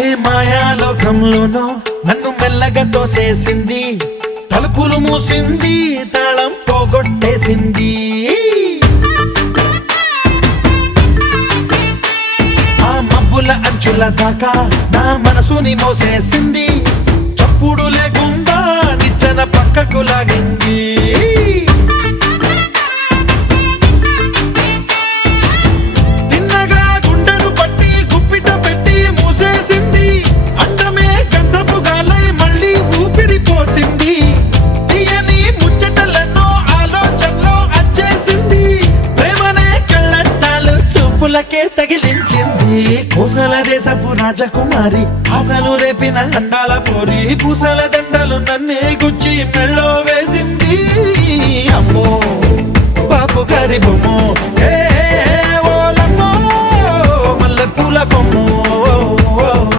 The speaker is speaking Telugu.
ఏ మాయాలోకంలోనో నన్ను మెల్లగా తోసేసింది, తలుపులు మూసింది, తాళం పోగొట్టేసింది. ఆ మబ్బుల అంచుల దాకా నా మనసుని మోసేసింది, చప్పుడు లేకుండా నిచ్చెన పక్కకు లాగింది. తగిలించింది పూసల దేశపు రాజకుమారి, ఆశలు రేపిన అండాల పోరి, పూసల దండలు నన్నే గుచ్చి మెళ్ళో వేసింది. అమ్మో బాపు గారి బొమ్మో, ఓలమ్మో మల్లె పూల కొమ్మో.